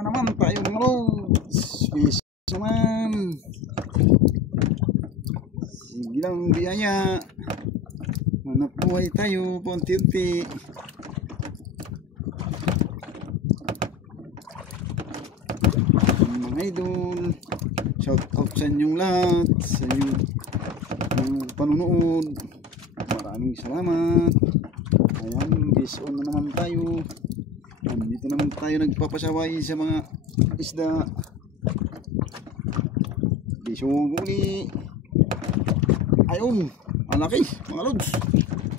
Naman tayong loads. Fish naman. Sige lang biyaya. Hanap buhay tayo punti-unti. Mga idol, shout out sa inyong lahat, sa inyong panunood. Maraming salamat. Ayan, fish on na naman tayo. Dito naman tayo nagpapasaway sa mga isda. Bisugo uli. Ayun, ang laki mga lods.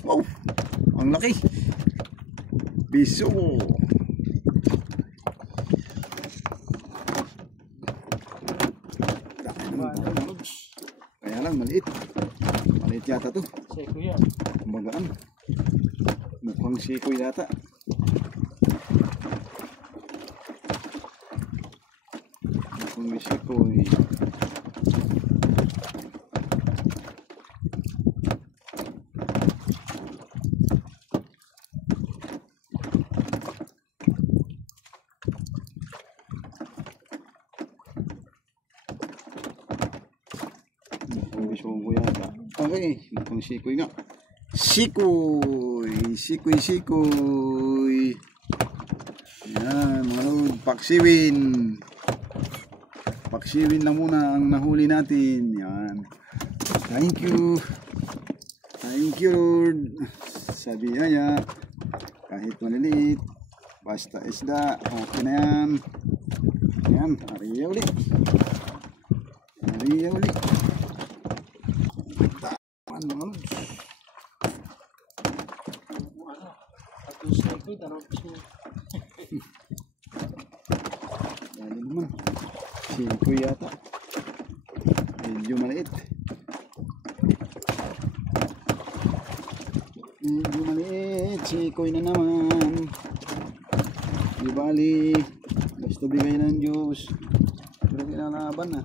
Wow, ang laki. Bisugo. Kaya lang maliit. Maliit yata to. Sikoy yan. Kumbagaan. Mukhang sikoy yata. Sikoy. Sikoy yata. Okay, mukhang sikoy nga. Sikoy. Yan, mga lod, paksiwin. Paksiwin na muna ang nahuli natin. Yan. Thank you. Thank you Lord. Sa biyaya. Kahit maliliit. Basta isda. Okay na yan. Yan. Ariya uli. Ariya uli. Taman mga lods. Atus sikoy, tarap siya. Dali naman. Sikoy yata. Medyo maliit. Medyo maliit. Sikoy na naman. Di bali. Basta bigay ng Diyos. Pero kinalaban na.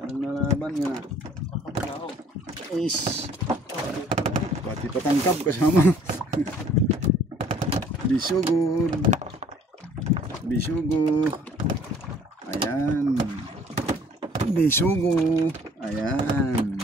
Parang nalaban nga na. Ace. Pati patangkap kasama. Bisugod. Bisugo. Ayan. Bisugo. Ayan.